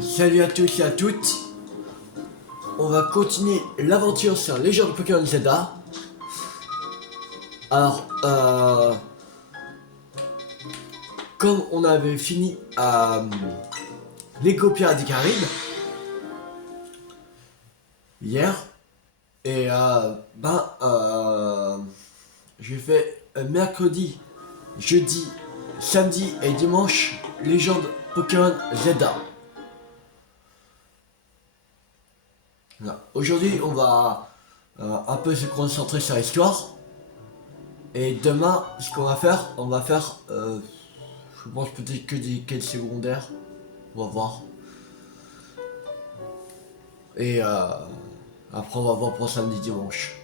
Salut à tous et à toutes. On va continuer l'aventure sur Légende de Pokémon Zelda. Alors, comme on avait fini à Lego Pirates des Caraïbes hier, et j'ai fait mercredi, jeudi, samedi et dimanche Légende Pokémon Zelda. Voilà. Aujourd'hui, on va un peu se concentrer sur l'histoire. Et demain, ce qu'on va faire, je pense peut-être que des quêtes secondaires. On va voir. Et après, on va voir pour samedi, dimanche.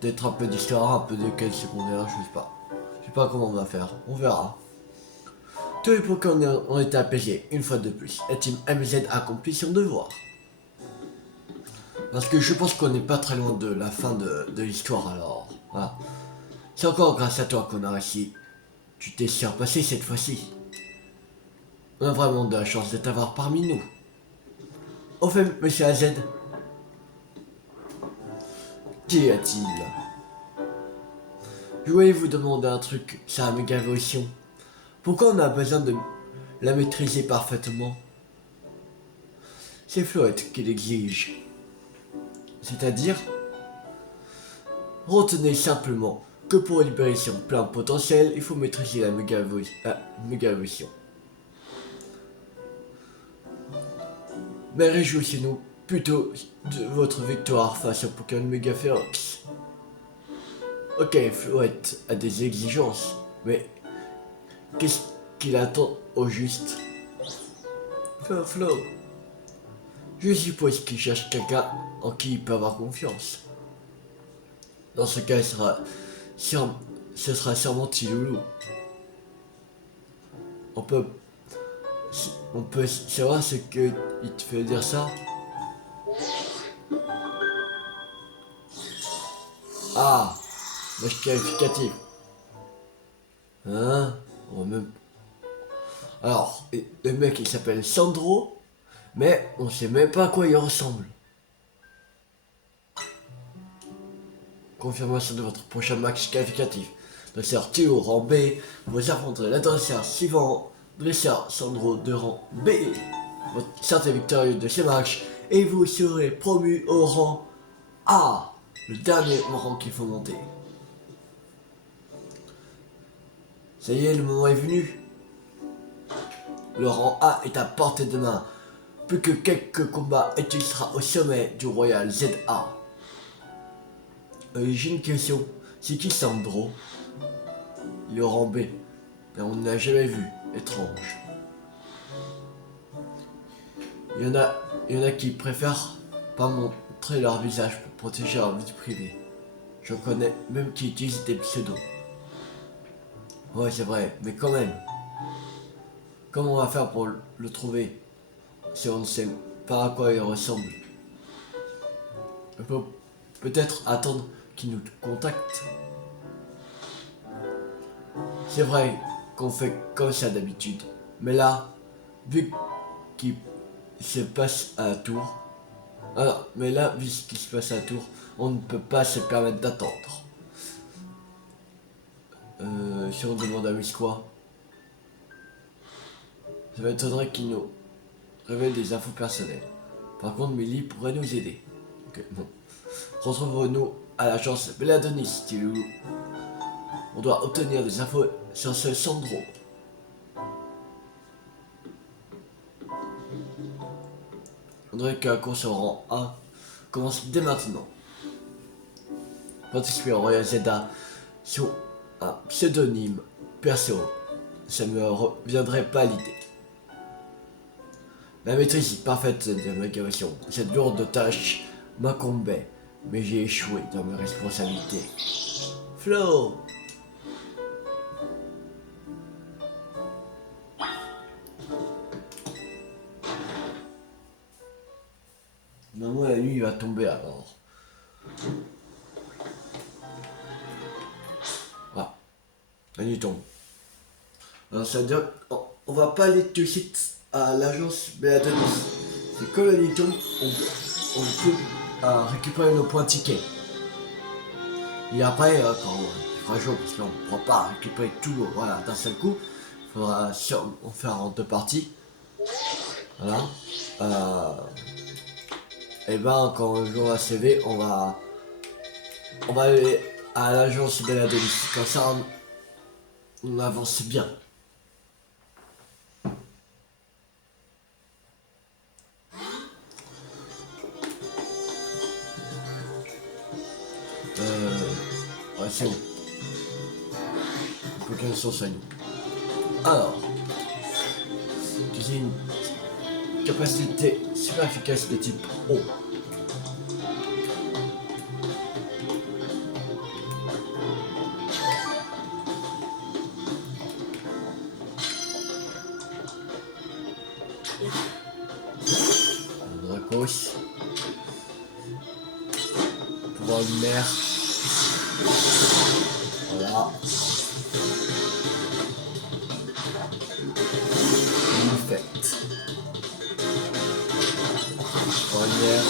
Peut-être un peu d'histoire, un peu de quêtes secondaires, je sais pas. Je sais pas comment on va faire, on verra. Tous les Pokémon ont été apaisés, une fois de plus. Et Team MZ a accompli son devoir. Parce que je pense qu'on n'est pas très loin de la fin de l'histoire, alors. Voilà. C'est encore grâce à toi qu'on a réussi. Tu t'es surpassé cette fois-ci. On a vraiment de la chance de t'avoir parmi nous. Au fait, monsieur AZ, qu'y a-t-il? Je voulais vous demander un truc, ça méga évolution. Pourquoi on a besoin de la maîtriser parfaitement? C'est Floette qui l'exige. C'est-à-dire, retenez simplement que pour libérer son plein potentiel, il faut maîtriser la méga évolution. Mais réjouissez-nous plutôt de votre victoire face au Pokémon Mega Férox. Ok, Floette a des exigences, mais qu'est-ce qu'il attend au juste? Flo, je suppose qu'il cherche quelqu'un en qui il peut avoir confiance. Dans ce cas, ce sera sûrement Tiloulou. On peut, on peut savoir ce que il te fait dire ça? Ah, match qualificatif. Hein? Alors, le mec il s'appelle Sandro, mais on sait même pas à quoi il ressemble. Confirmation de votre prochain match qualificatif. Dresseur Théo rang B, vous affronterez l'adversaire suivant, dresseur Sandro de rang B. Vous sortez victorieux de ce match et vous serez promu au rang A, le dernier rang qu'il faut monter. Ça y est, le moment est venu. Le rang A est à portée de main. Plus que quelques combats et tu seras au sommet du Royal ZA. J'ai une question. C'est qui Sandro? Le rang B. Mais on ne l'a jamais vu. Étrange. Il y en a qui préfèrent pas montrer leur visage pour protéger leur vie privée. Je connais même qui utilisent des pseudos. Ouais, c'est vrai, mais quand même. Comment on va faire pour le trouver si on ne sait pas à quoi il ressemble? On peut peut-être attendre qu'il nous contacte. C'est vrai qu'on fait comme ça d'habitude. Mais là, vu qu'il se passe à la tour. Alors, mais là, vu ce qui se passe à la tour, on ne peut pas se permettre d'attendre. Si on demande à Miss quoi? Ça m'étonnerait qu'il nous révèle des infos personnelles. Par contre, Millie pourrait nous aider. Ok, bon. Retrouvons-nous à l'agence Belladonis, Stilou. On doit obtenir des infos sur ce Sandro. On dirait que la course au rang A commence dès maintenant. Participer au Royal Zelda sous un pseudonyme perso, ça me reviendrait pas à l'idée. La maîtrise parfaite de ma gravation, cette lourde tâche m'incombait, mais j'ai échoué dans mes responsabilités. Flo! Normalement la nuit va tomber alors. La nuit tombe. Alors ça veut dire on va pas aller tout de suite à l'agence Béadonis. C'est Colonitum, on peut récupérer nos points tickets. Et après, quand il fera jour, parce qu'on ne pourra pas récupérer tout voilà, d'un seul coup, il faudra en faire en 2 parties. Voilà. Et ben, quand on joue à CV, on va aller à l'agence Béadonis. Comme ça, on avance bien. Ouais, c'est bon. Pokémon sont soignés. Alors, j'ai une capacité super efficace de type O. Dracos. Pouvoir lunaire. Voilà. Une fête. Pouvoir lunaire.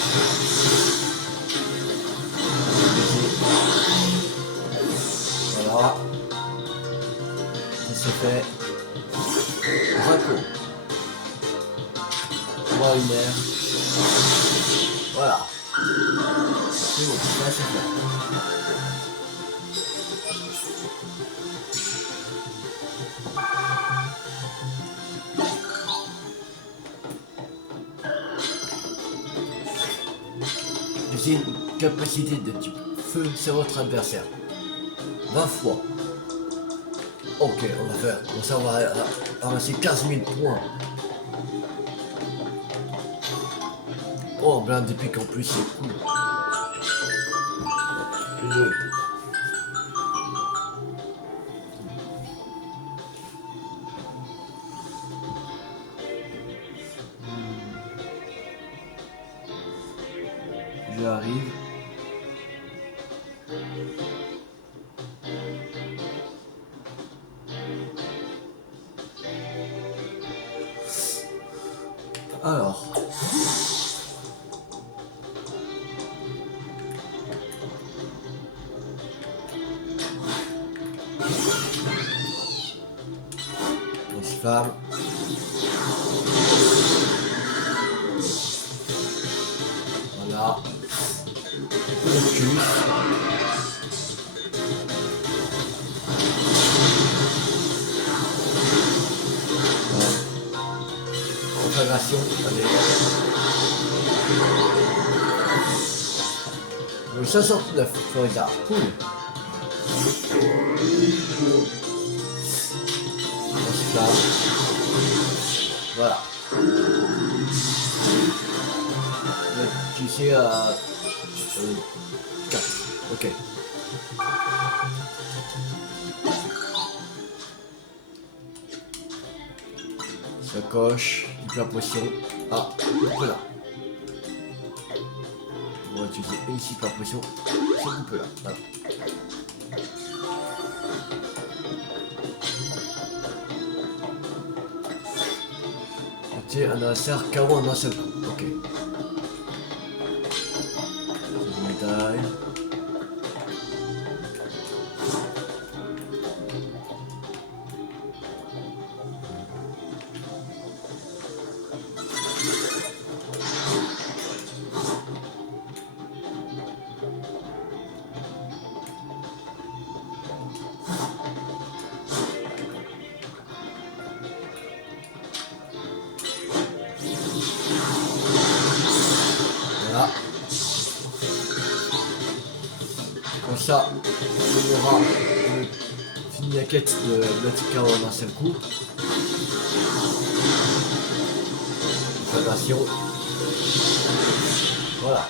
Voilà. Ça c'est fait. Draco. Pouvoir lunaire. Voilà. C'est bon, ça c'est fait. J'ai une capacité de type feu sur votre adversaire. 20 fois. Ok, on va faire. Bon, ça, on va ramasser 15 000 points. Oh, plein d'épiques en plus, c'est cool. Désolé. J'arrive. Alors. On se femme. Voilà. Focus. Conflagration. Allez. Le 69 Florida. Cool. On se femme. Voilà. Tu sais à 4. Ok. Sacoche, hyper potion. Ah, voilà. On va utiliser une super potion. Ça coupe là. Voilà. Ok, un adversaire KO en un seul coup. Ok. Médaille. Voilà. Comme ça, on aura fini la quête de Nautica en un seul coup. Conflagration. Voilà.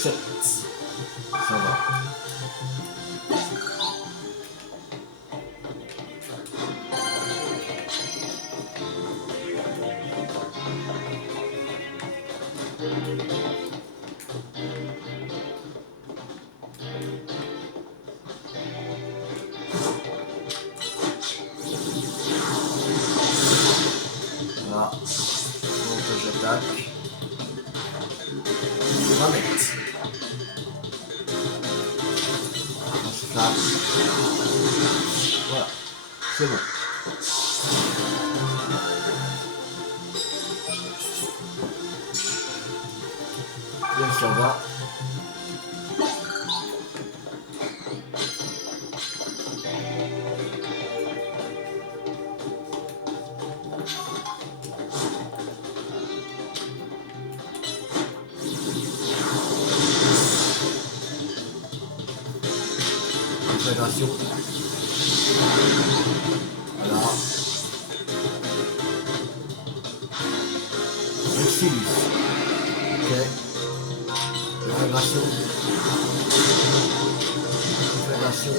Ça va. Bam. Voilà, c'est bon. Bien sûr, va. Intégration. Voilà. Exilus. Ok. Intégration. Intégration.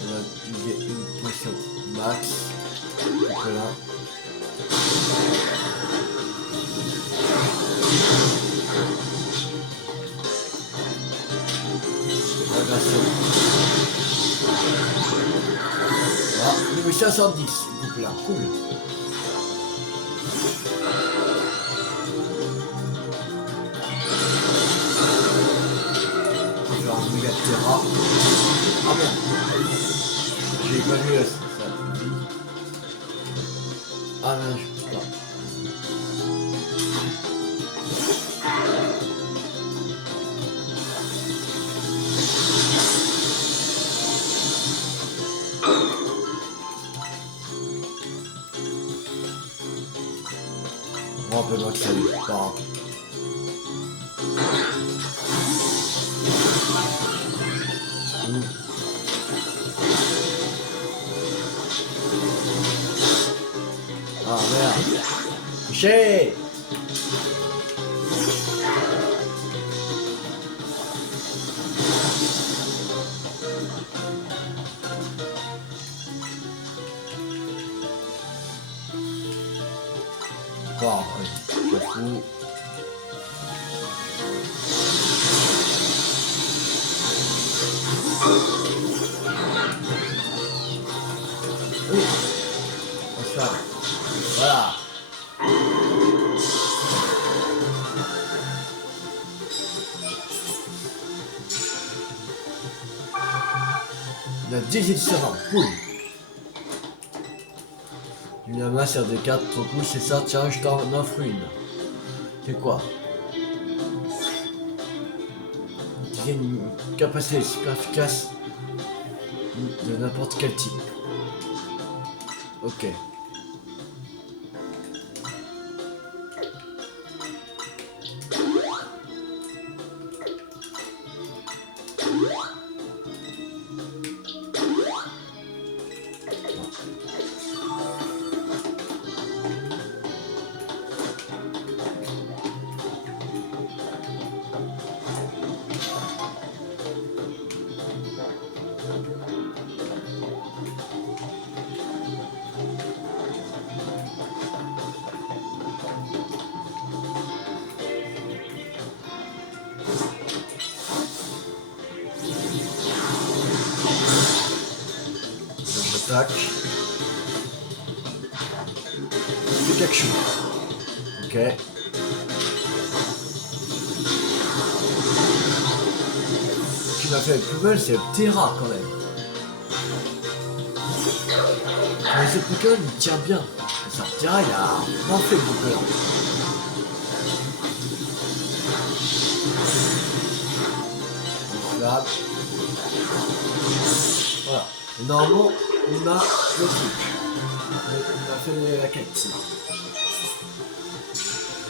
On va utiliser une potion max. Voilà. Intégration. Voilà. Niveau 70, s'il vous plaît. Cool. Terra. Ah merde. J'ai pas vu ça. Ah merde, je sais pas. On peut voir que ça lui part. Ah merde. Touché. Bon, je fous. Oui. Voilà. La 18 sera cool. Une masse sur des cartes, trop cool, c'est ça, tiens, je t'en offre une. C'est quoi? Il y a une capacité super efficace de n'importe quel type. Ok. Tac. C'est quelque chose. Ok. Ce qui m'a fait le plus mal, c'est le Terra quand même. Les autres Pokémon, il tient bien. Mais ça, le Terra, il a moins fait le Pokémon. Là. Voilà. Et normalement, on a le truc. On a fait la quête.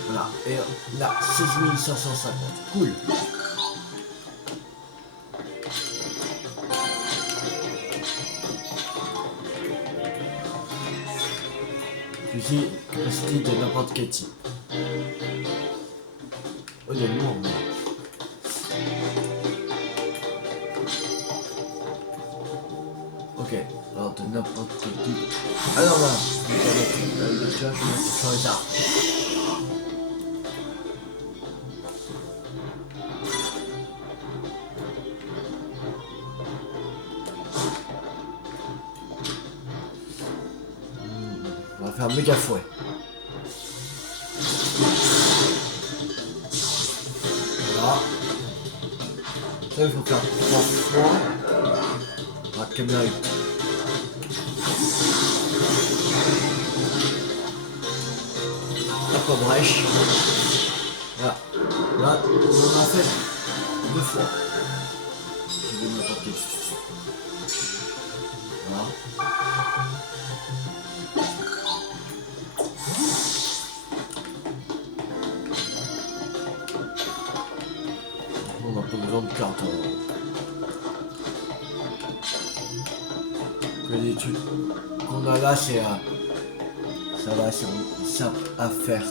Voilà. Et là, 6550. Cool. Ici, capacité de n'importe quel type. Honnêtement, mais... Ok, alors de n'importe quel type. Alors voilà, je vais mettre sur les arbres. On va faire un méga fouet. Ça, il faut faire 3 fois. Ah, caméra. Hop, en brèche. Voilà. Là, on en fait 2 fois. Je vais m'apporter. Voilà. On n'a pas besoin de carte. Que les trucs qu'on a là, c'est ça va, c'est simple à faire.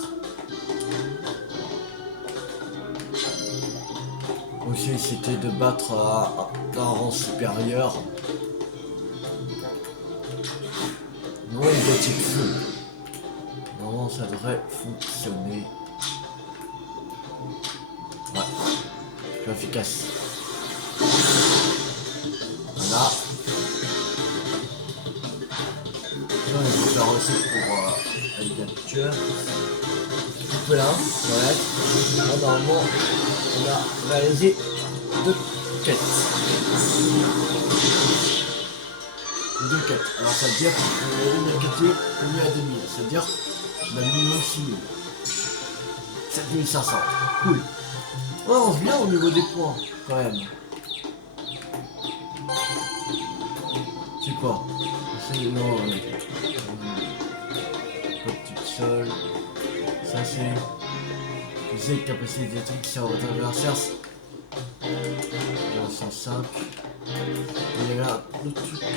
Aussi, c'était de battre un rang supérieur. Non, il y a-t-il feu? Normalement, ça devrait fonctionner. Ouais, plus efficace. Voilà. Ça, il faut faire aussi pour Alligator. Voilà, ouais. Là, normalement, on a réalisé 2 quêtes. 2 quêtes. Alors ça veut dire qu'on a une quête connue à 2000. Ça veut dire qu'on a minimum 6000. 7500. Cool. Ouais, on revient au niveau des points, quand même. C'est quoi? C'est non. Petit sol. Ça c'est. Tu sais, capacité des trucs sur votre adversaire. Dans le sens simple. Il y a là le truc là.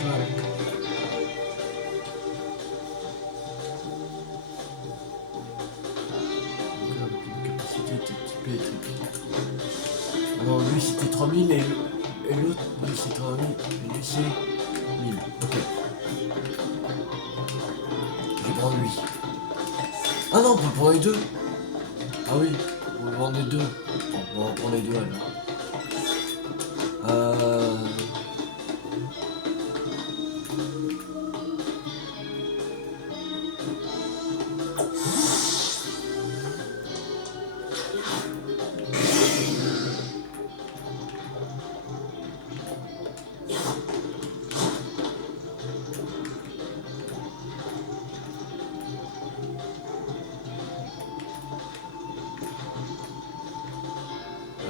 Capacité était typée. Non, lui c'était 3000 et l'autre, lui c'est 3000 et lui c'est 1000. Ok. Je vais prendre lui. Ah non, on peut prendre les deux. Ah oui, on va prendre les deux. Bon, on va prendre les deux alors.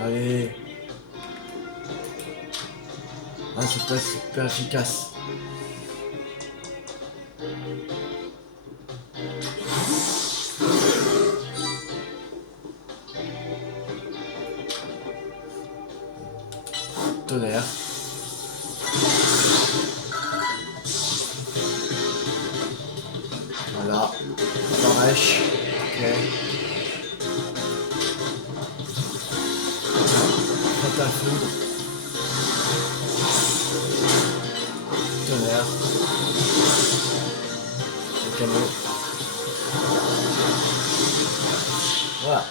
Allez. Ah, c'est pas super efficace. Tonnerre. Voilà. Brèche. Ok. Fatal foudre. Tonnerre. Le canot. Voilà.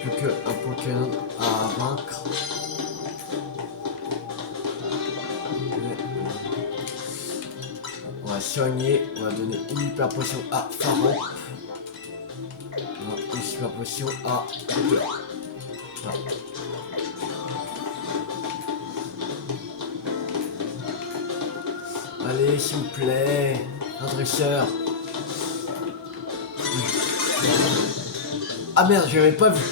Plus qu'un Pokémon à vaincre. On va soigner, on va donner une hyper potion à Pharaon. Une super potion à Doppler. Allez, s'il vous plaît, un dresseur. Ah merde, je l'avais pas vu.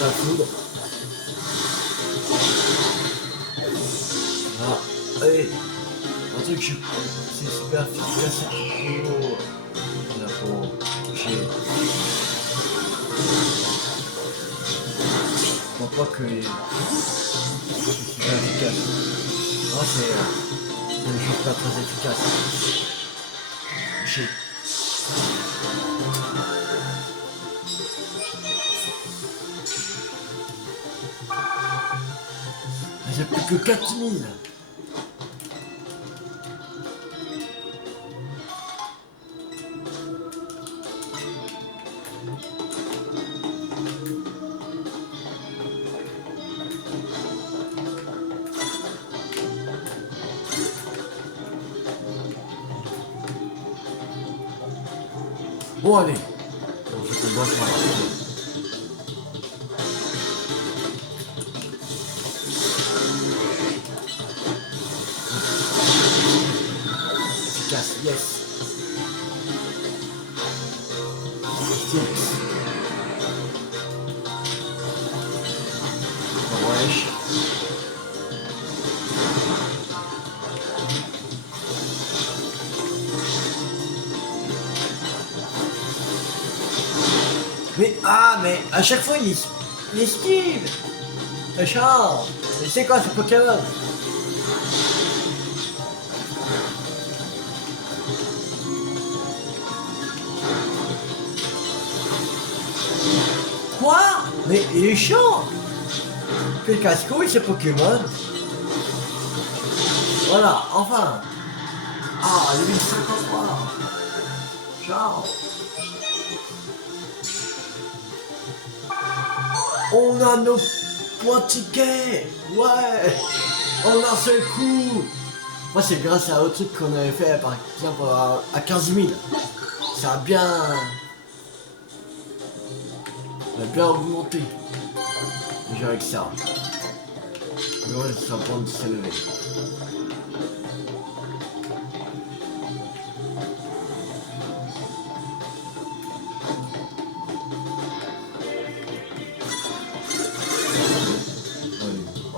La foudre. Ah, allez, un truc, c'est super efficace. Oh. Là, pour toucher. Je crois pas que c'est super efficace. Non, c'est juste pas très efficace. Toucher. J'ai plus que 4000. Bon, allez. On se combat sur la efficace, yes. Six. Wesh. Mais à chaque fois il esquive. Machin. Mais c'est quoi ce Pokémon? Quoi? Mais il est chiant. Quel casse-couille ce Pokémon. Voilà, enfin. Ah, level 53. Ciao. On a nos points tickets. Ouais. En un seul coup. Moi c'est grâce à un truc qu'on avait fait par exemple à 15 000. Ça a bien augmenté. Déjà avec ça. Mais ouais, ça va prendre 17 levels.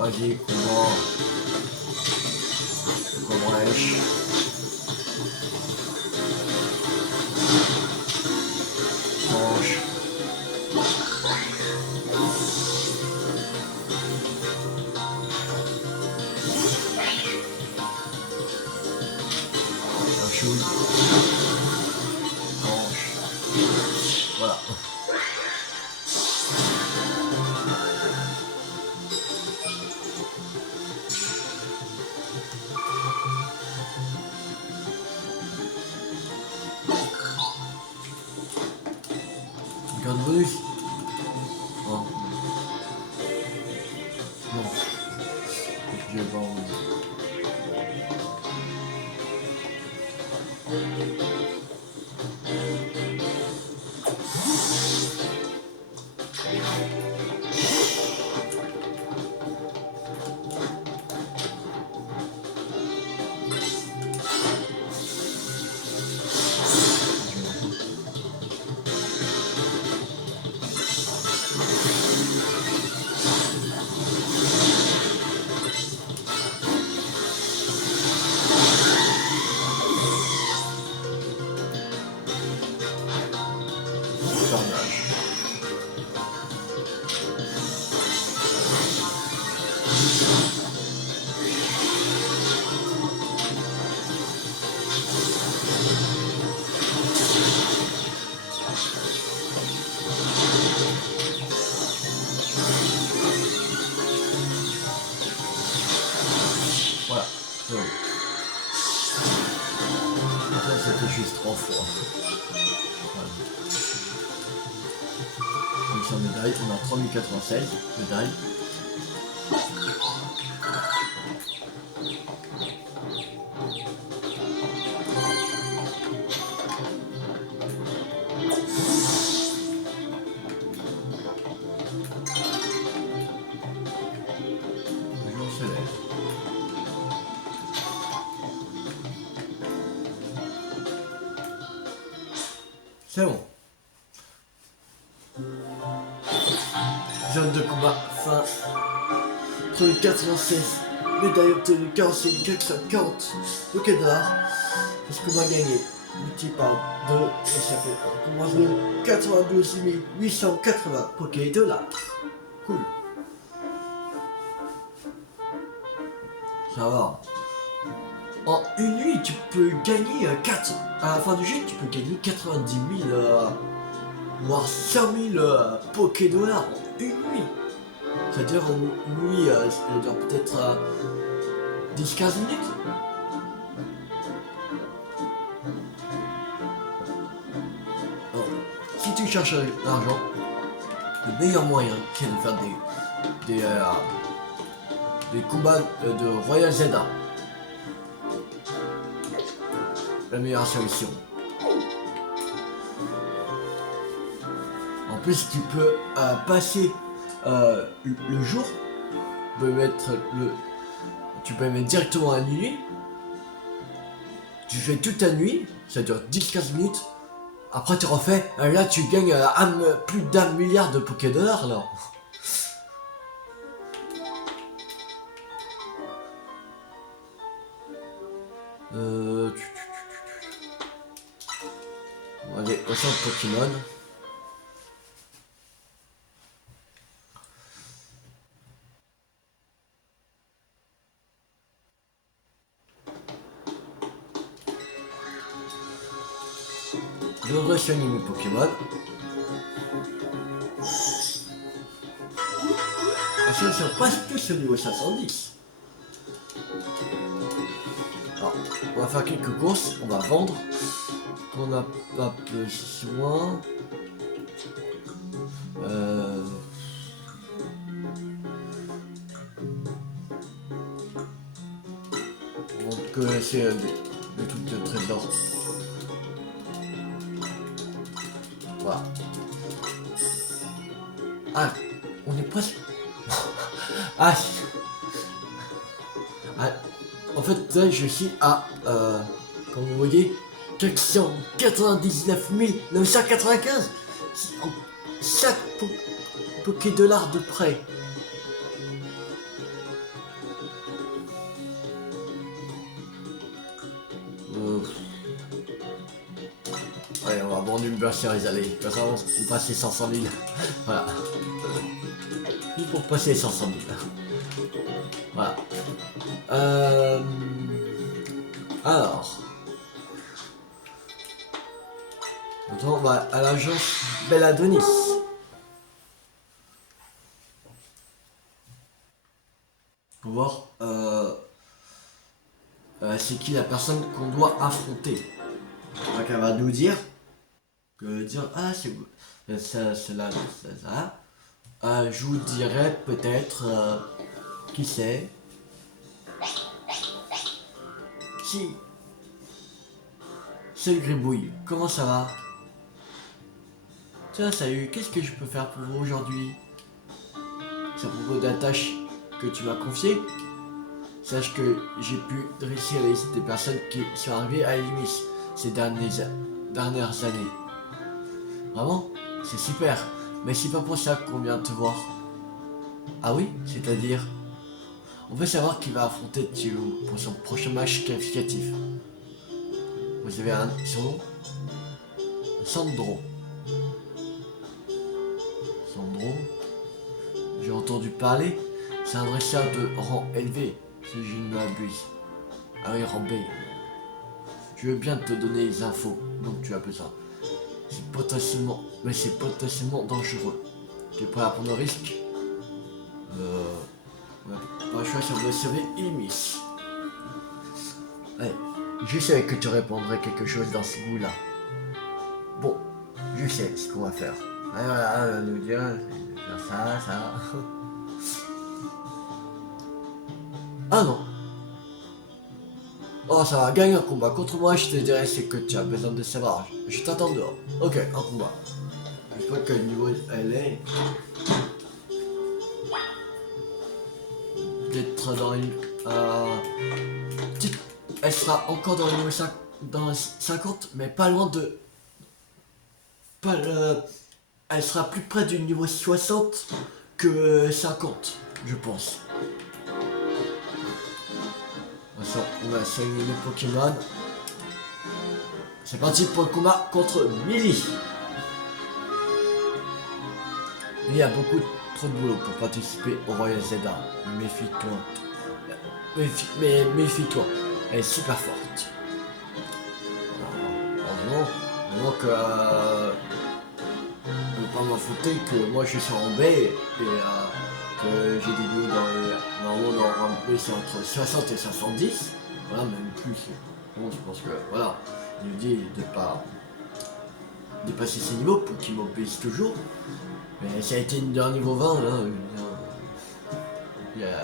Vas-y, comment wesh. Manche. Un chouille. Manche. Voilà. Garde bonus. Oh. Non. Je vais pas envie. Voilà. Ça c'était juste 3 fois. Voilà. Donc sur médaille, on a 3096 médailles. Le jour se lève. C'est bon. Zone de combat, fin. Entre 96 médailles obtenues, 46, 440 bouquets d'art. C'est ce qu'on va gagner. Multiplié par 2, et ça fait un combat de 92 880 Poké dollars. Cool. Ça va. En une nuit, tu peux gagner 4. À la fin du jeu, tu peux gagner 90 000, voire 100 000 Poké dollars en une nuit. C'est-à-dire en une nuit, ça dure peut-être 10-15 minutes. Alors, si tu cherches l'argent, le meilleur moyen c'est de faire des combats de Royal Zelda. La meilleure solution. plus, tu peux passer le jour. Tu peux mettre directement à minuit. Tu fais toute ta nuit, ça dure 10-15 minutes. Après tu refais, là tu gagnes plus d'1 milliard de Pokédollars là. On va aller au centre Pokémon. Je re-soigne mes Pokémon. Parce qu'ils sont presque tous au niveau 510. Alors, on va faire quelques courses, on va vendre. Qu'on n'a pas besoin. Donc c'est des trucs de trésor. Voilà. Ah, on est presque. Ah, en fait, là, je suis à, comme vous voyez, 499 995 en 5 Pokédollars de près. Allez, on va vendre une Burseries, allez. De toute façon, on passe les 500 000. Voilà. Puis pour passer les 500 000. Voilà. Alors. Maintenant, on va à l'agence Belladonis. Pour voir c'est qui la personne qu'on doit affronter. Donc elle va nous dire ah c'est ça c'est là c'est ça. Je vous dirais peut-être qui c'est. Si. C'est le Gribouille. Comment ça va? Tiens, salut, qu'est-ce que je peux faire pour vous aujourd'hui? C'est à propos de la tâche que tu m'as confiée. Sache que j'ai pu dresser la liste des personnes qui sont arrivées à Elimis ces dernières années. Vraiment? C'est super. Mais c'est pas pour ça qu'on vient te voir. Ah oui? C'est-à-dire? On veut savoir qui va affronter Thibaut pour son prochain match qualificatif. Vous avez son nom? Sandro. Sandro. J'ai entendu parler. C'est un dresseur de rang élevé, si je ne m'abuse. Ah oui, rang B. Je veux bien te donner les infos dont tu as besoin. Mais c'est potentiellement dangereux. Tu es prêt à prendre le risque? Ouais. Pas le choix, ça doit sauver Elimis. Allez, je savais que tu répondrais quelque chose dans ce goût-là. Bon, je sais ce qu'on va faire. Allez, voilà, on va nous dire, faire ça. Ah non. Oh, ça va, gagne un combat contre moi, je te dirai ce que tu as besoin de savoir. Je t'attends dehors. Ok, un combat. Je sais pas quel niveau elle est. Peut-être dans une... Elle sera encore dans le niveau 5, dans 50, mais pas loin de... Elle sera plus près du niveau 60 que 50, je pense. On va soigner le Pokémon. C'est parti pour le combat contre Millie. Il y a trop de boulot pour participer au Royal Zelda. Méfie-toi. Méfie-toi. Elle est super forte. Donc ne pas m'en foutre que moi je suis en B et que j'ai des niveaux dans rang B c'est entre 60 et 70. Voilà, même plus. Bon, je pense que voilà. Il nous dit de pas dépasser ces niveaux pour qu'il m'obéisse toujours. Mais ça a été d'un niveau 20, hein, non, il n'y a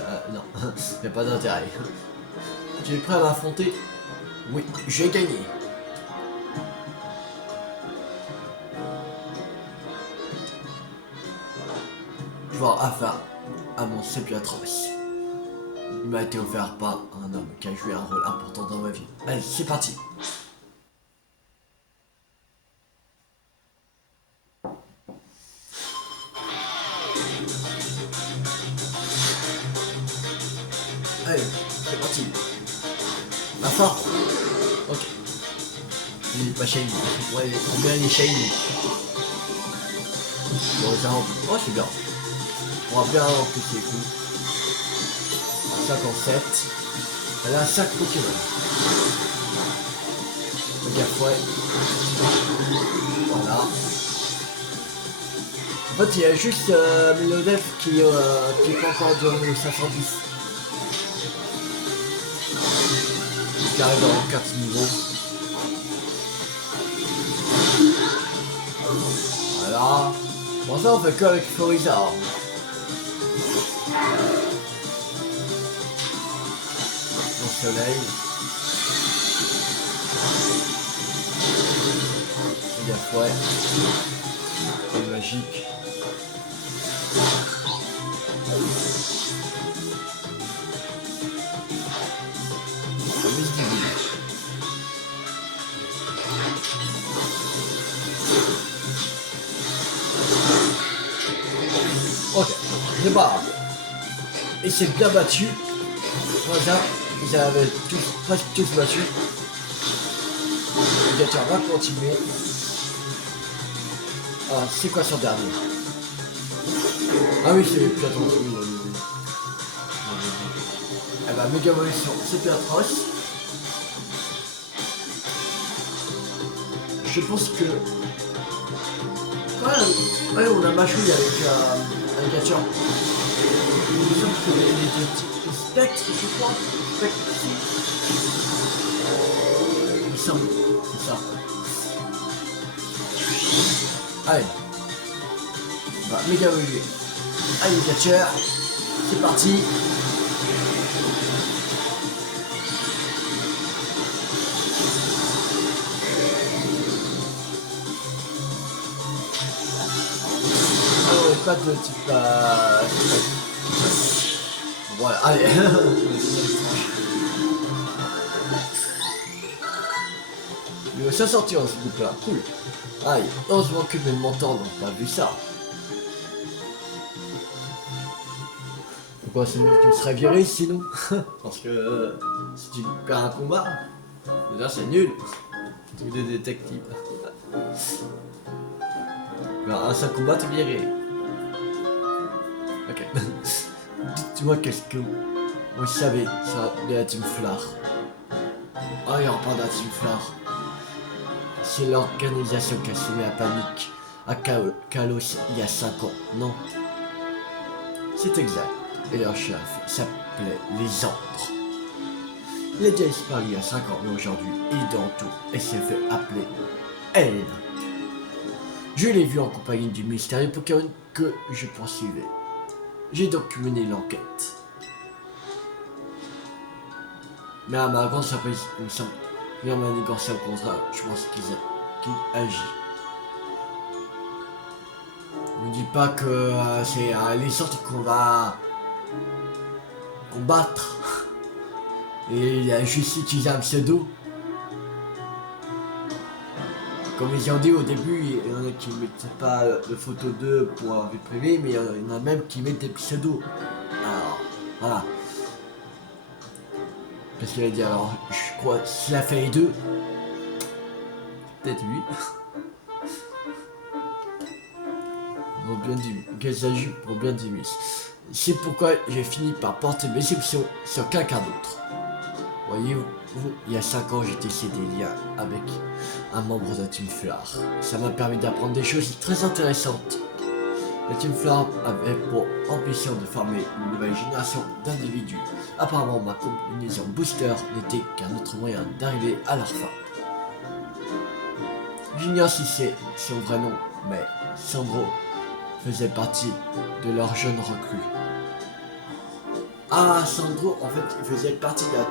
pas d'intérêt. Tu es prêt à m'affronter? Oui, j'ai gagné. pouvoir afin à mon Sépiatros. Il m'a été offert par un homme qui a joué un rôle important dans ma vie. Allez, c'est parti. Allez, c'est parti. La force. Ok. Il est pas shiny. Ouais, combien il est shiny. Bon, oh, c'est bien. On va bien remplir les coups. 57. Elle a 5 Pokémon. Regarde, ouais. Voilà. En fait, il y a juste Melodef qui est pas encore dans 510. Qui arrive dans 4 niveaux. Voilà. Bon, ça on fait que avec Florizard. Mon soleil. Regarde, ouais. C'est magique. Ok, c'est pas grave. Et c'est bien battu. Voilà, ils avaient tous, presque tous battu. Le gâteau va continuer. Ah, c'est quoi son dernier? Ah oui, c'est plus attendu. Eh bah, méga évolution, c'était atroce. Je pense que. Ouais, on a mâchouille avec un gâteau. Il me semble que les deux types spectres, je crois. Spectre ici. Il me semble, c'est ça. Allez. Bah, méga évolué. Allez, catcheur. C'est parti. Pas de type voilà, allez. Il va s'en sortir dans ce groupe là, cool. Allez, heureusement que mes mentors n'ont pas vu ça. Pourquoi c'est lui qui me serait viré sinon? Parce que si tu perds un combat, déjà c'est nul. Tous les détectives. Un seul combat t'es viré. Ok. Dites-moi qu'est-ce que vous savez de la Team Flare. Ah, il n'y aura pas de la Team Flare. C'est l'organisation qui a semé la panique à Kalos il y a 5 ans, non? C'est exact. Et leur chef s'appelait les Andres. Il a déjà disparu il y a 5 ans, mais aujourd'hui, il est dans tout et s'est fait appeler Elle. Je l'ai vu en compagnie du mystérieux Pokémon que je poursuivais. J'ai donc mené l'enquête. Mais à ma grande surprise, il me semble bien manigancé au contraire. Je pense qu'il agit. Ne me dis pas que c'est les sorties qu'on va combattre. Et il a juste utilisé un pseudo. Comme ils ont dit au début, il y en a qui ne mettaient pas de photo d'eux pour leur vie privée, mais il y en a même qui mettent des pseudos. Alors, voilà. Parce qu'il a dit, alors, je crois, s'il a fait les deux, peut-être lui. Pour bien dit, Gazaju pour bien dit. C'est pourquoi j'ai fini par porter mes exceptions sur quelqu'un d'autre. Voyez-vous, il y a 5 ans, j'ai tissé des liens avec un membre de la Team Flare. Ça m'a permis d'apprendre des choses très intéressantes. La Team Flare avait pour ambition de former une nouvelle génération d'individus. Apparemment, ma combinaison Booster n'était qu'un autre moyen d'arriver à leur fin. J'ignore si c'est son vrai nom, mais Sandro faisait partie de leur jeune recrue. Ah, Sandro, en fait, il faisait partie de la...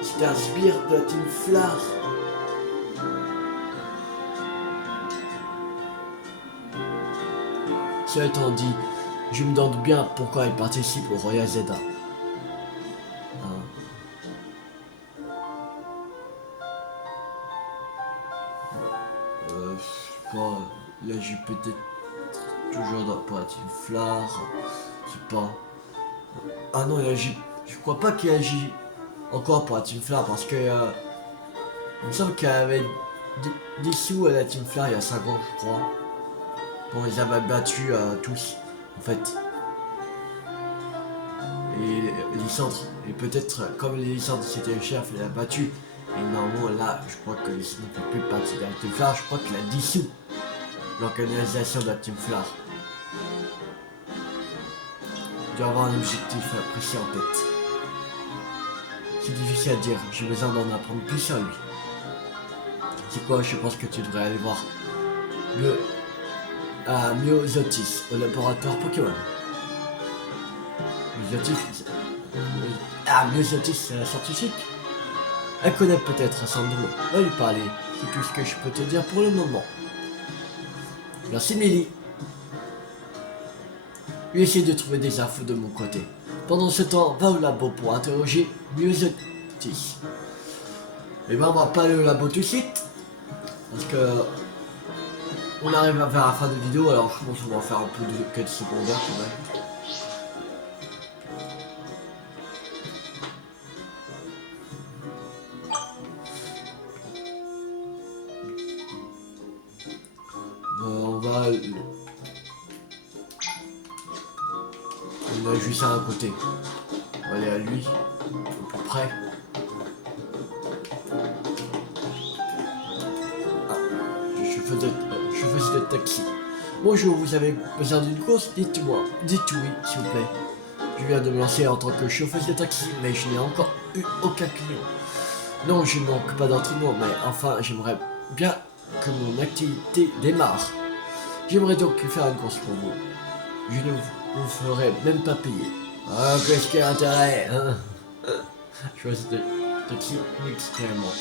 C'était un sbire de la Team Flare. Cela étant dit, Je me demande bien pourquoi il participe au Royal Zelda. Hein. Je sais pas, il agit peut-être toujours pour la Team Flare. Je sais pas. Ah non, il agit. Je crois pas qu'il agit encore pour la Team Flare parce que il me semble qu'il y avait dissous à la Team Flare il y a 5 ans, je crois. On les avait battus tous, en fait. Et Lysandre, et peut-être comme les Lysandre c'était le chef, il a battu. Et normalement là, je crois que Lysandre ne fait plus partie de la Team Flare, je crois qu'il a dissous l'organisation de la Team Flare. Il doit avoir un objectif précis en tête. C'est difficile à dire, j'ai besoin d'en apprendre plus sur lui. C'est quoi, je pense que tu devrais aller voir Myosotis au laboratoire Pokémon. Myosotis, c'est la scientifique. Elle connaît peut-être Sandro. Va lui parler. C'est tout ce que je peux te dire pour le moment. Merci Millie. Je vais essayer de trouver des infos de mon côté. Pendant ce temps, va au labo pour interroger Myosotis. Et ben on va pas aller au labo tout de suite. Parce que on arrive vers la fin de vidéo, alors je pense qu'on va faire un peu de quête secondaire quand même. On va... On a juste à un côté. On va aller à lui, à peu près. Je faisais le taxi. Bonjour, vous avez besoin d'une course? Dites-moi. Dites oui, s'il vous plaît. Je viens de me lancer en tant que chauffeur de taxi, mais je n'ai encore eu aucun client. Non, je ne manque pas d'entraînement, mais enfin, j'aimerais bien que mon activité démarre. J'aimerais donc faire une course pour vous. Je ne vous ferai même pas payer. Ah, qu'est-ce qu'il y a intérêt, hein? Choisis de taxi inexpérimenté.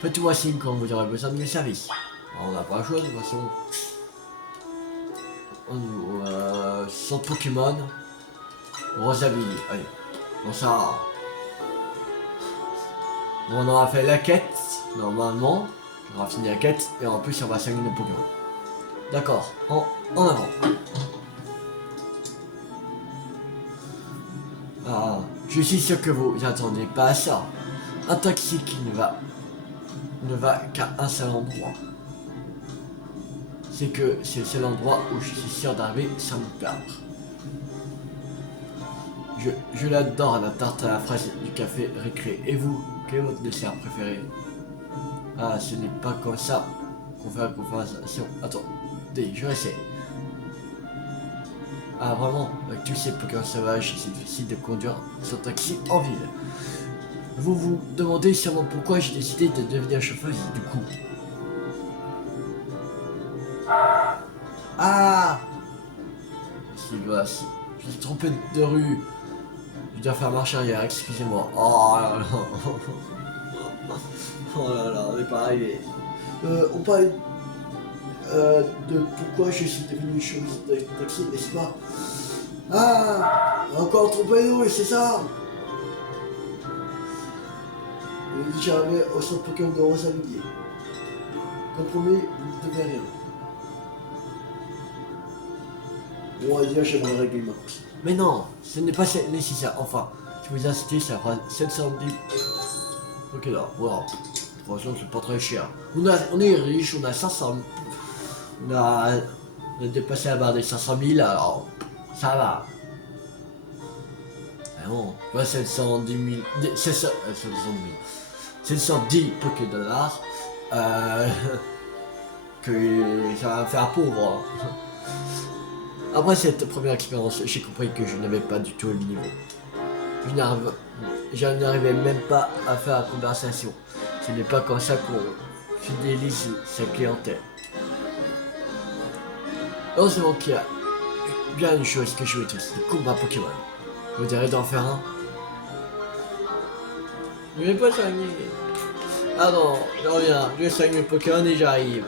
Faites-moi signe quand vous aurez besoin de mes services. On n'a pas le choix de toute façon. Centre Pokémon. Rosaville. Allez. Bon ça. Bon, on aura fait la quête. Normalement. On aura fini la quête. Et en plus on va soigner nos Pokémon. D'accord. En avant. Ah, je suis sûr que vous n'attendez pas à ça. Un taxi qui ne va qu'à un seul endroit. C'est que c'est le seul endroit où je suis sûr d'arriver sans me perdre. Je l'adore, la tarte à la fraise du café récré. Et vous, quel est votre dessert préféré? Ah, ce n'est pas comme ça qu'on fait la conversation. Attendez, je vais essayer. Ah, vraiment, avec tous ces Pokémon sauvages, c'est difficile de conduire son taxi en ville. Vous vous demandez sûrement pourquoi j'ai décidé de devenir chauffeuse du coup. Ah, je me suis trompé de rue. Je dois faire marche arrière, excusez-moi. Oh là là. Oh là là, on est pas arrivé. On parlait de pourquoi je suis devenu chauffeuse de taxi, n'est-ce pas? Ah, encore trompé de rue, c'est ça? Il est déjà arrivé au centre Pokémon de Rosaville. Comme promis, vous ne devez rien. Bon, déjà, j'aimerais régler ma course. Mais non, ce n'est pas nécessaire. Enfin, si vous incitez, ça fera 710. Ok, là, voilà. Franchement, c'est pas très cher. On est riche, on a 500 000. On a dépassé la barre des 500 000, alors ça va. Ah bon, pas 710 000. 710 Poké-dollars. Que ça va me faire pauvre. Après cette première expérience, j'ai compris que je n'avais pas du tout le niveau. Je n'arrivais même pas à faire la conversation. Ce n'est pas comme ça qu'on fidélise sa clientèle. Heureusement qu'il y a bien une chose que je maîtrise, le combat Pokémon. Vous direz d'en faire un? Je vais pas soigner. Ah non, je reviens, je soigne le Pokémon et j'arrive.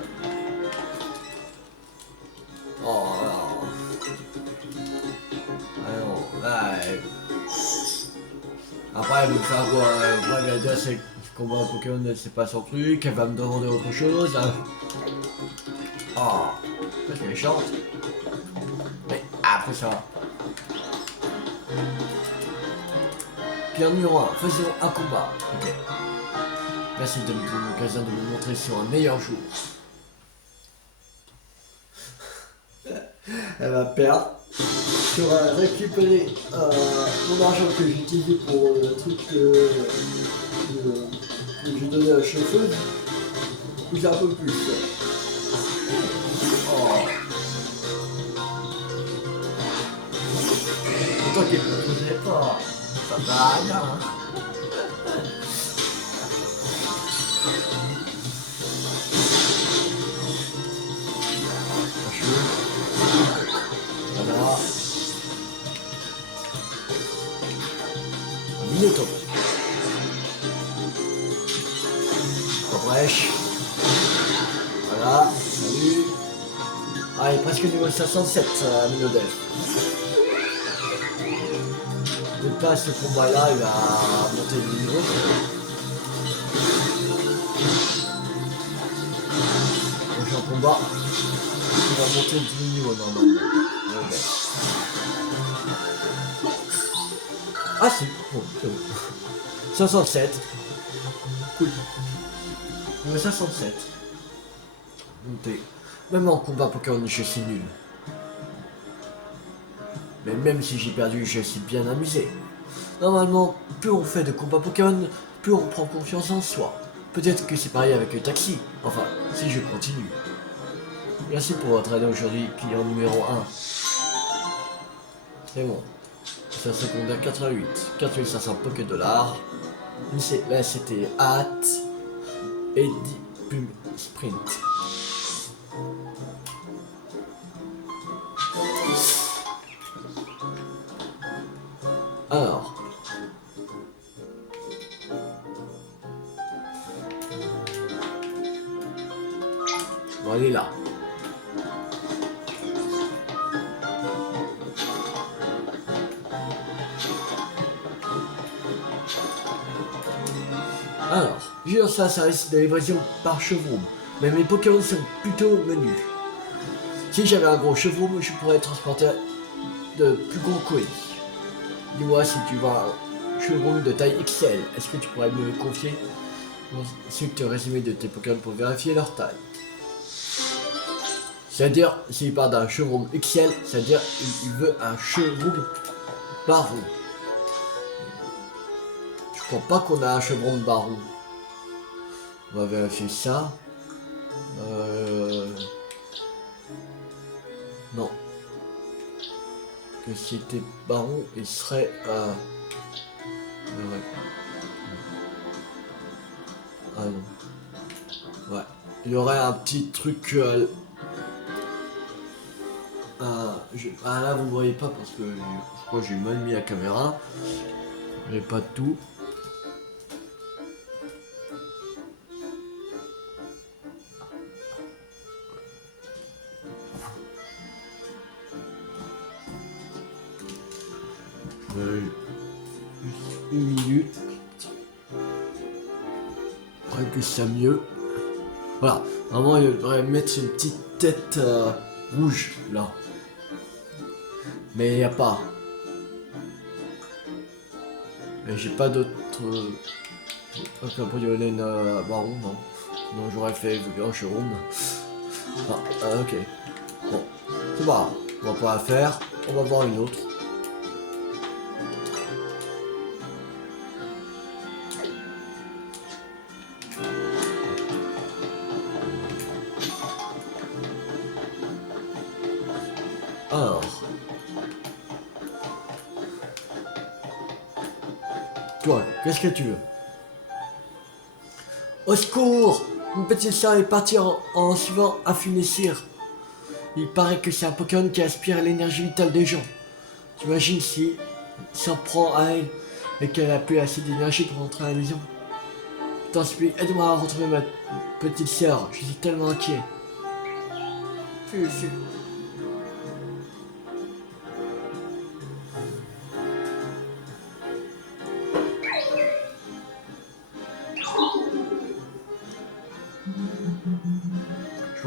Oh non. Ouais, mais enfin quoi, ouais, mais déjà c'est combat Pokémon, c'est pas son truc, elle va me demander autre chose. Hein. Oh, c'est méchante. Mais après ça. Pierre numéro 1, faisons un combat. Ok. Merci de me donner l'occasion de me montrer sur un meilleur jour. Elle va perdre. Je vais récupérer mon argent que j'ai utilisé pour le truc que j'ai donné à la chauffeuse. J'ai un peu plus. Oh. Autant qu'elle ne faisait pas. Ça va rien. Hein. Voilà. Minuto. Wesh. Voilà. Salut. Ah, il est presque niveau 507, Minodel. Ne pas ce combat-là, il va monter de niveau. Prochain combat, il va monter de niveau normalement. Okay. Ah si, bon, c'est bon. 507. Cool. Niveau 507. Monté. Même en combat Pokémon, je suis nul. Mais même si j'ai perdu, je suis bien amusé. Normalement, plus on fait de combats Pokémon, plus on prend confiance en soi. Peut-être que c'est pareil avec le taxi. Enfin, si je continue. Merci pour votre aide aujourd'hui, client numéro 1. C'est bon. C'est un secondaire 88. 4500 Poké Dollars. Là, c'était Hâte. Eddie Pum Sprint. Alors. Bon, elle est là. Alors, j'ai lancé un service de livraison par Chevroom, mais mes Pokémon sont plutôt menus. Si j'avais un gros Chevroom, je pourrais transporter de plus gros colis. Dis-moi si tu vois un Chevroom de taille XL, est-ce que tu pourrais me le confier? Ensuite, résumé de tes Pokémon pour vérifier leur taille. C'est-à-dire, s'il parle d'un Chevroom XL, c'est-à-dire il veut un Chevroom Baron. Je crois pas qu'on a un Chevroom Baron. On va vérifier ça. Non. Que si c'était Baron, il serait... ouais. Ah non. Ouais. Il y aurait un petit truc... ah là vous ne voyez pas parce que je crois que j'ai mal mis la caméra. J'ai pas tout. Une minute. Après que ça mieux. Voilà. Vraiment il devrait mettre une petite tête rouge là. Mais il n'y a pas. Mais j'ai pas d'autres. Ok, pour Yolène Baron, non. Non, j'aurais fait un showroom. Ah, ok. Bon, c'est pas grave. On va pas la faire. On va voir une autre. Alors. Toi, qu'est-ce que tu veux? Au secours! Mon petit chat est parti en suivant un funessire. Il paraît que c'est un Pokémon qui aspire l'énergie vitale des gens. T'imagines si s'en prend à elle et qu'elle a plus assez d'énergie pour rentrer à la maison? T'en supplie, aide-moi à retrouver ma petite sœur. Je suis tellement inquiet.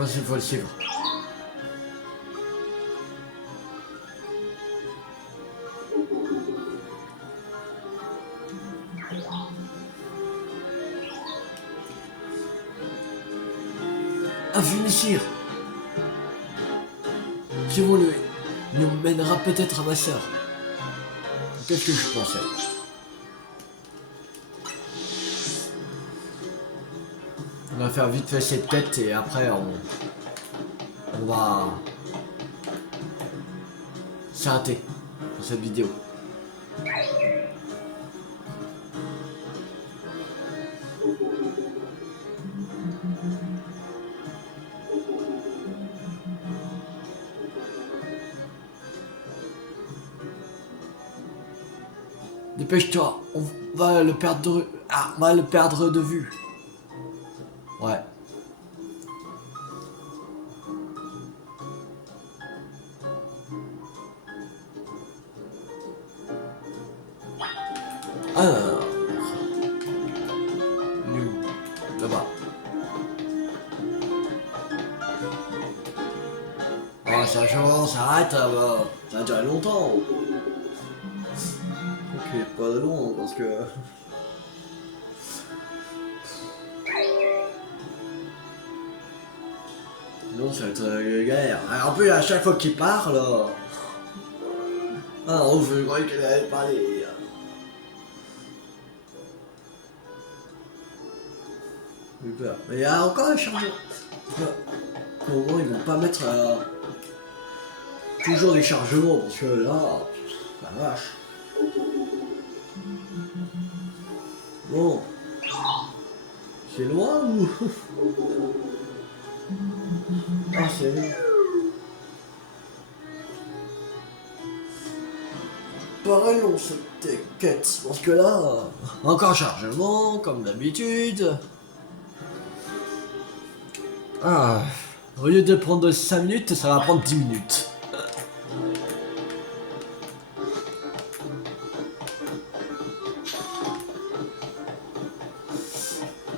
pense qu'il faut le suivre. Un funicire. Suivons-le. Il nous mènera peut-être à ma sœur. Qu'est-ce que je pensais? On va faire vite fait cette tête et après on va s'arrêter pour cette vidéo. Dépêche-toi, on va le perdre de... Ah, on va le perdre de vue. Ouais. Alors... Nous, là-bas. Ah, ça change, ça arrête, ça a duré longtemps. Ok, pas de long, parce que... Non, ça va être galère. En plus, à chaque fois qu'il parle... Ah non, je croyais qu'il allait parler. J'ai peur. Mais il y a encore un chargeur. Au moins, ils vont pas mettre toujours des chargements, parce que là... La vache. Bon. C'est loin ou... Ah, c'est loin. Pareil, on se quête, parce que là... Encore chargement, comme d'habitude. Ah... Au lieu de prendre 5 minutes, ça va prendre 10 minutes.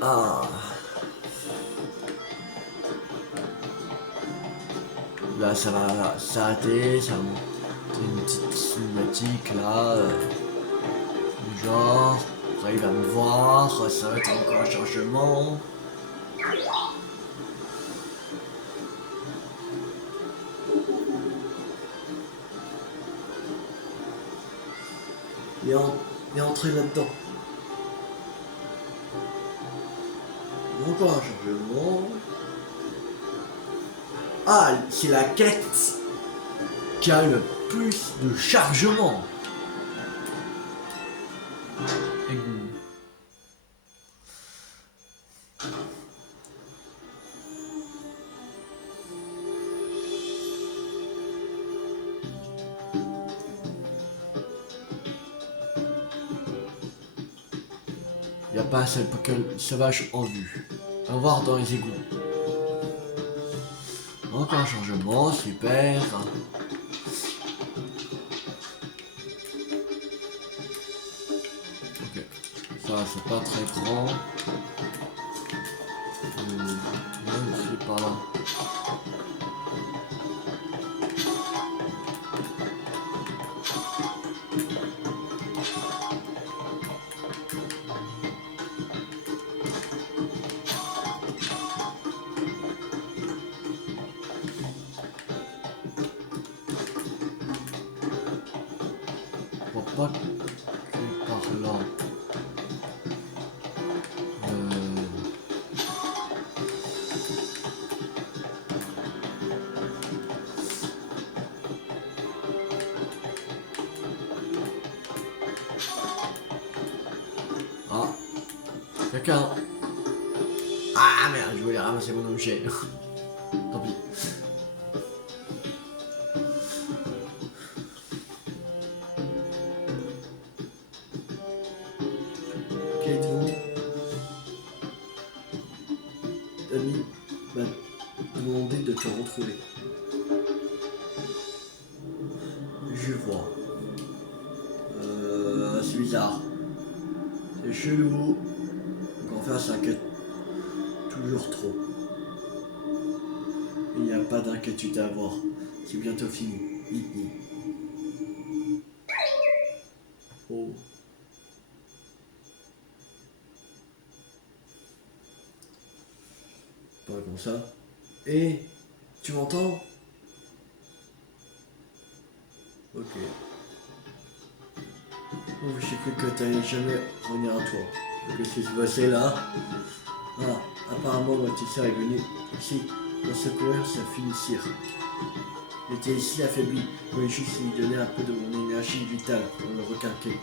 Ah... Là, ça va s'arrêter, ça va monter une petite cinématique là. Du genre, après il va me voir, ça va être encore un chargement. Il est entré là-dedans. Encore un chargement. Ah, c'est la quête qui a le plus de chargement. Il n'y a pas un seul Pokémon sauvage en vue. On va voir dans les égouts. Encore un changement, super. Ok, ça c'est pas très grand. Même c'est par là. Pas que par là. Ah, quelqu'un. Ah merde, je voulais ramasser mon objet. Tant pis. Ami m'a demandé de te retrouver. Je vois. C'est bizarre. C'est chelou. Donc en fait, ça inquiète toujours trop. Il n'y a pas d'inquiétude à avoir. C'est bientôt fini. Oh. Pas comme ça. Et tu m'entends? Ok. Oh, j'ai cru que t'allais jamais revenir à toi. Qu'est-ce qui se passait là? Ah, apparemment Matissa est venu ici pour secourir sa finissire. Il était ici affaibli. Je voulais juste lui donner un peu de mon énergie vitale pour le requinquer.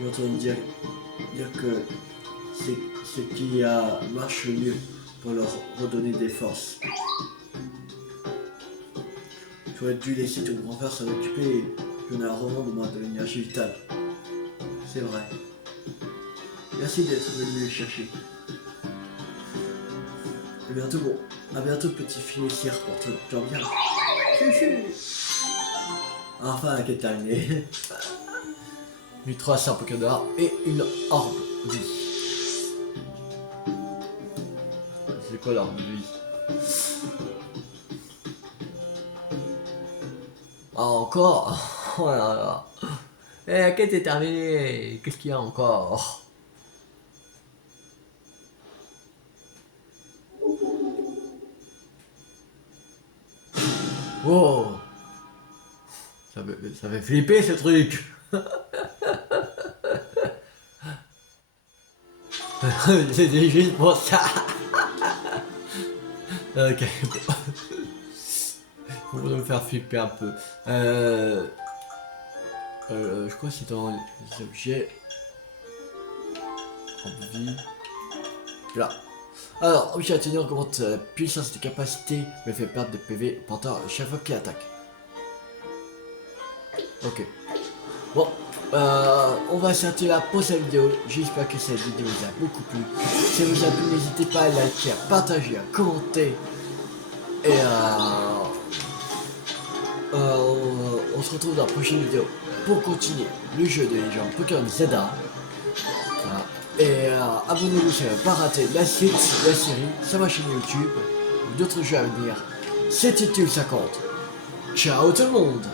J'ai entendu dire que c'est ce qui marche le mieux pour leur redonner des forces. J'aurais dû laisser ton grand frère s'en occuper et j'en ai à revendre moi de l'énergie vitale. C'est vrai. Merci d'être venu les chercher. À bientôt, bon. À bientôt, petit finisseur, porte-toi bien. Enfin, la quête terminée. 1300 Pokémon d'or et une orbe vie. C'est quoi l'orbe vie? Ah, encore? Oh là là. Eh, la quête est terminée. Qu'est-ce qu'il y a encore? Wow. Ça fait flipper ce truc. C'était juste pour ça. Ok. Pour me faire flipper un peu. Je crois que c'est dans les objets. En vie. Là. Alors, objet à tenir augmente la puissance de capacité, mais fait perdre de PV pendant chaque fois qu'il attaque. Ok. Bon, on va s'arrêter là pour cette vidéo. J'espère que cette vidéo vous a beaucoup plu. Si elle vous a plu, n'hésitez pas à liker, à partager, à commenter. Et on se retrouve dans la prochaine vidéo pour continuer le jeu de légende Pokémon Zelda. Voilà. Et abonnez-vous si vous n'avez pas raté la série, sa chaîne YouTube, ou d'autres jeux à venir. C'était Tulle50. Ciao tout le monde!